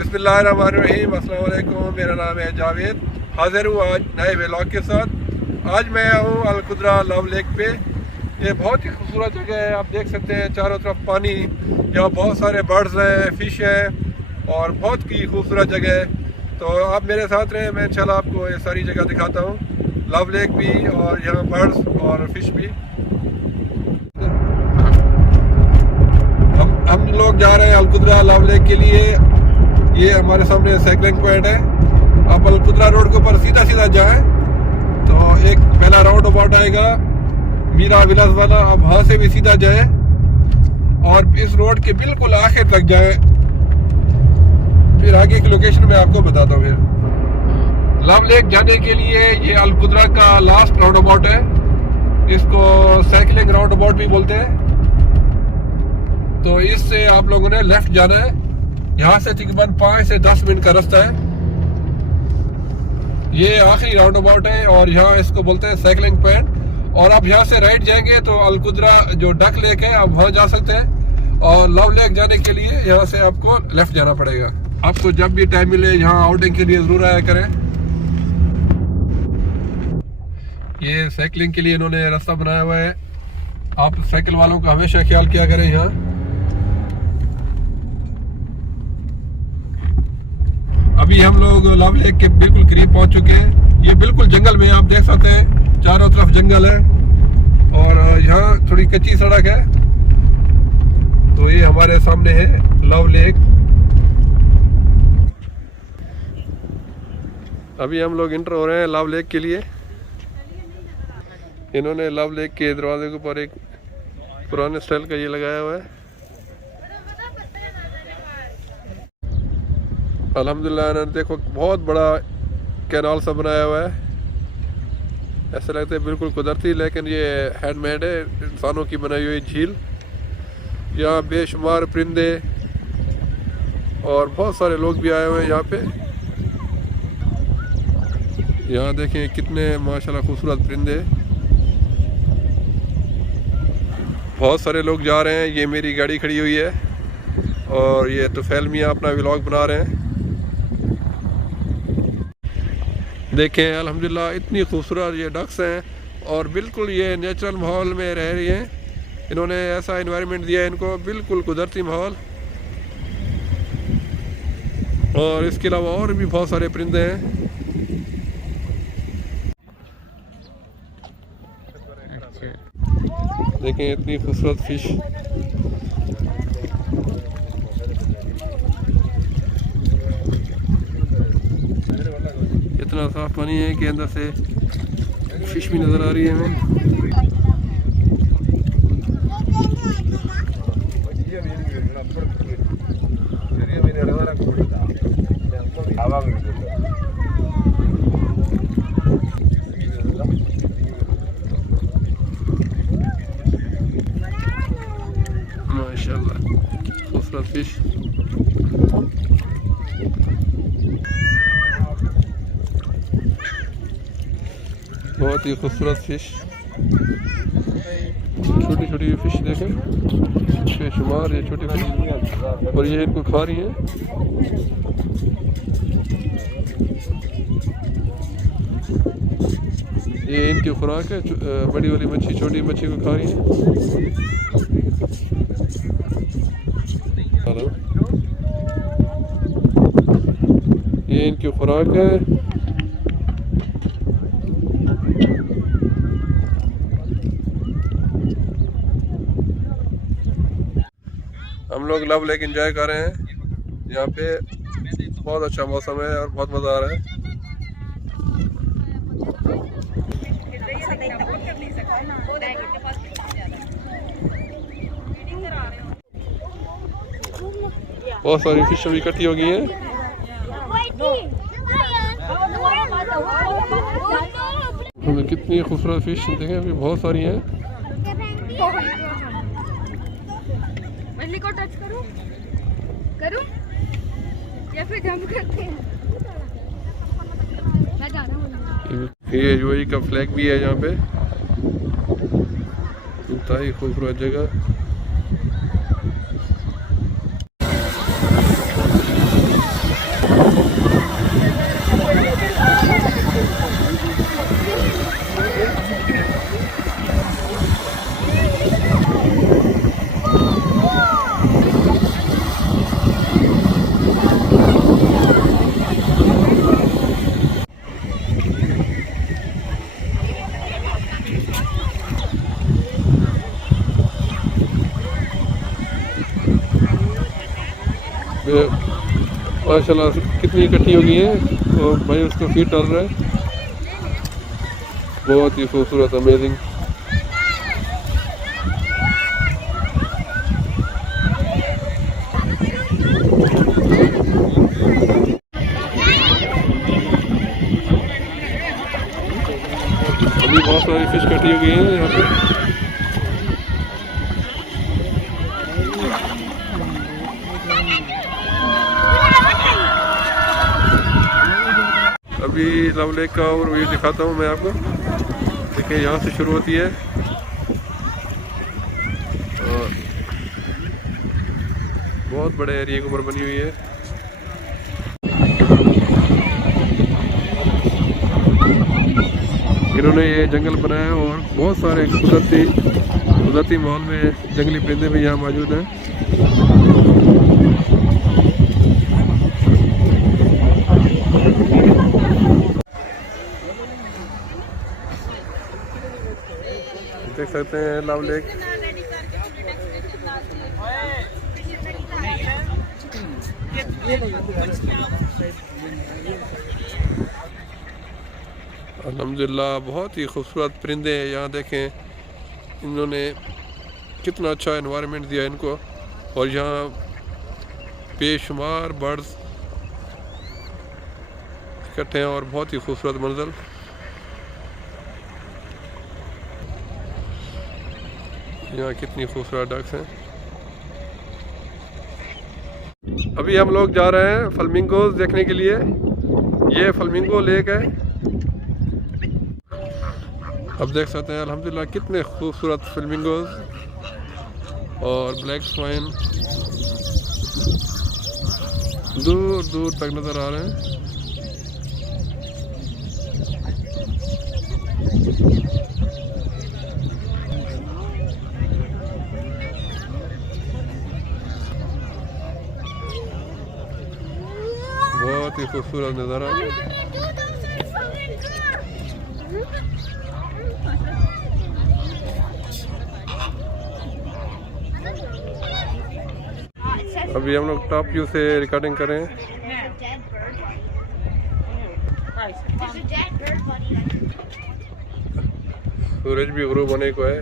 बिस्मिल्लाहिर्रहमानिर्रहीम, अस्सलाम वालेकुम। मेरा नाम है जावेद। हाजिर हूँ आज नए व्लॉग के साथ। आज मैं हूँ अलकुद्रा लव लेक पे। ये बहुत ही खूबसूरत जगह है। आप देख सकते हैं चारों तरफ पानी, यहाँ बहुत सारे बर्ड्स हैं, फिश हैं और बहुत ही खूबसूरत जगह है। तो आप मेरे साथ रहें, मैं इंशाल्लाह आपको ये सारी जगह दिखाता हूँ, लव लेक भी और यहाँ बर्ड्स और फिश भी। हम लोग जा रहे हैं अलकुद्रा लव लेक के लिए। ये हमारे सामने साइकिलिंग पॉइंट है। आप अलकुद्रा रोड के ऊपर सीधा सीधा जाएं तो एक पहला राउंड अबाउट आएगा मीरा विलास वाला। अब वहां से भी सीधा जाए और इस रोड के बिल्कुल आखिर तक जाए, फिर आगे की लोकेशन मैं आपको बताता हूँ। फिर लव लेक जाने के लिए ये अलकुद्रा का लास्ट राउंड अबाउट है। इसको साइकिलिंग राउंड अबाउट भी बोलते हैं। तो इससे आप लोगों ने लेफ्ट जाना है। यहाँ से तकरीबन 5 से 10 मिनट का रास्ता है। ये आखिरी राउंड अबाउट है और यहाँ इसको बोलते हैं साइकिलिंग पॉइंट। और आप यहाँ से राइट जाएंगे तो अलकुद्रा जो डक लेक है आप वहाँ जा सकते हैं। और लव लेक जाने के लिए यहाँ से आपको लेफ्ट जाना पड़ेगा। आपको जब भी टाइम मिले यहाँ आउटिंग के लिए जरूर आया करें। ये साइकिलिंग के लिए इन्होंने रास्ता बनाया हुआ है। आप साइकिल वालों का हमेशा ख्याल किया करें। यहाँ अभी हम लोग लव लेक के बिल्कुल करीब पहुंच चुके हैं। ये बिल्कुल जंगल में, आप देख सकते हैं चारों तरफ जंगल है और यहाँ थोड़ी कच्ची सड़क है। तो ये हमारे सामने है लव लेक। अभी हम लोग इंटर हो रहे हैं लव लेक के लिए। इन्होंने लव लेक के दरवाजे के ऊपर एक पुराने स्टाइल का ये लगाया हुआ है। अल्हम्दुलिल्लाह ने देखो बहुत बड़ा कैनाल सा बनाया हुआ है। ऐसा लगता है बिल्कुल कुदरती, लेकिन ये हैंडमेड है, इंसानों की बनाई हुई झील। यहाँ बेशुमार परिंदे और बहुत सारे लोग भी आए हुए हैं यहाँ पे। यहाँ देखें कितने माशाल्लाह खूबसूरत परिंदे। बहुत सारे लोग जा रहे हैं। ये मेरी गाड़ी खड़ी हुई है और ये तुफैल मियाँ अपना व्लॉग बना रहे हैं। देखें अल्हम्दुलिल्लाह इतनी खूबसूरत ये डक्स हैं और बिल्कुल ये नेचुरल माहौल में रह रही हैं। इन्होंने ऐसा एनवायरनमेंट दिया है इनको, बिल्कुल कुदरती माहौल। और इसके अलावा और भी बहुत सारे परिंदे हैं। देखें इतनी खूबसूरत फिश। इतना साफ पानी है कि अंदर से फिश भी नजर आ रही है हमें। माशाल्लाह खूबसूरत फिश। बहुत ही खूबसूरत फिश। छोटी छोटी फिश देखें, बेशुमार ये छोटी फिश, और ये इनको खा रही हैं। ये इनकी खुराक है। बड़ी वाली मच्छी छोटी मच्छी को खा रही है। ये इनकी खुराक है। हम लोग लव लेक एंजॉय कर रहे हैं। यहाँ पे बहुत अच्छा मौसम है और बहुत मज़ा आ रहा है। बहुत सारी फिश अभी इकट्ठी हो गई हैं। हमें कितनी खूबसूरत फिश देखें, अभी बहुत सारी हैं। मछली को टच करूं? करूं? या फिर जंप करते हैं? मैं जा रहा हूं। ये यूएई का फ्लैग भी है यहाँ पे। इंतहाई खूबसूरत जगह। माशाल्लाह कितनी इकट्ठी हो गई है और भाई उसको फीड डाल रहा है। बहुत ही खूबसूरत, अमेजिंग। अभी बहुत सारी फिश इकट्ठी हो गई है यहाँ पे। अभी लव लेक का और व्यू दिखाता हूँ मैं आपको। देखिए यहाँ से शुरू होती है और बहुत बड़े एरिया के ऊपर बनी हुई है। इन्होंने ये जंगल बनाया है और बहुत सारे कुदरती माहौल में जंगली परिंदे भी यहाँ मौजूद हैं। देख सकते हैं लव लेक। अल्हम्दुलिल्लाह बहुत ही खूबसूरत परिंदे हैं यहाँ। देखें इन्होंने कितना अच्छा एनवायरनमेंट दिया इनको और यहाँ बेशुमार बर्ड्स इकट्ठे हैं और बहुत ही खूबसूरत मंजर। यहाँ कितनी खूबसूरत डक्स हैं। अभी हम लोग जा रहे हैं फ्लामिंगोज देखने के लिए। ये फ्लामिंगो लेक है। अब देख सकते हैं अल्हम्दुलिल्लाह कितने खूबसूरत फ्लामिंगोज और ब्लैक स्वाइन दूर दूर तक नज़र आ रहे हैं। बहुत ही खूबसूरत नज़ारा। अभी हम लोग टॉप व्यू से रिकॉर्डिंग करें। सूरज भी गुरूब होने को है।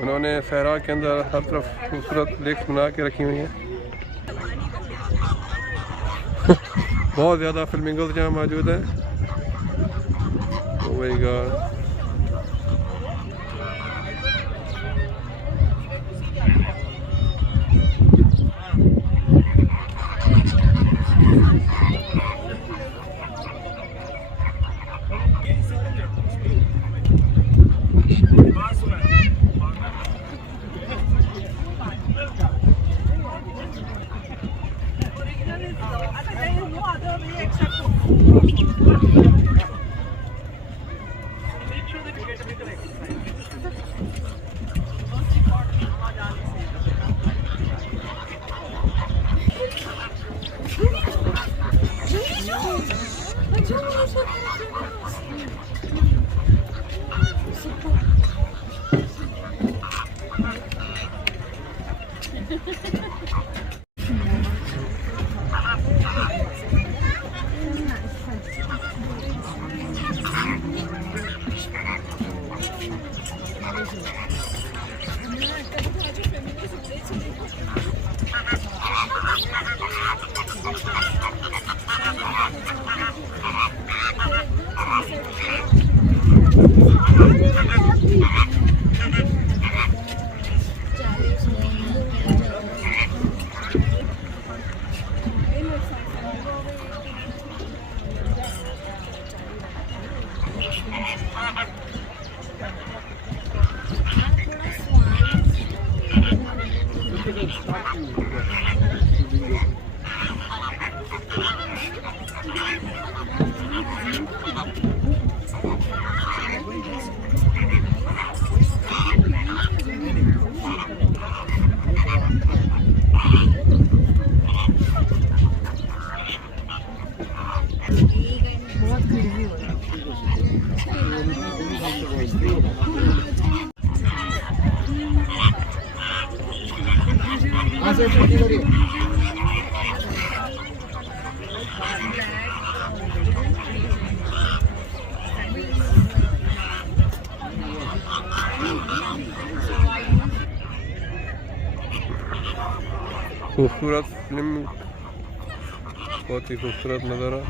उन्होंने सहरा के अंदर हर तरफ खूबसूरत लेक्स बना के रखी हुई हैं। बहुत ज़्यादा फ्लामिंगोज यहाँ मौजूद हैं। Oh my God. से छुट्टी करिए। खूबसूरत फिल्म, बहुत ही खूबसूरत नज़ारा।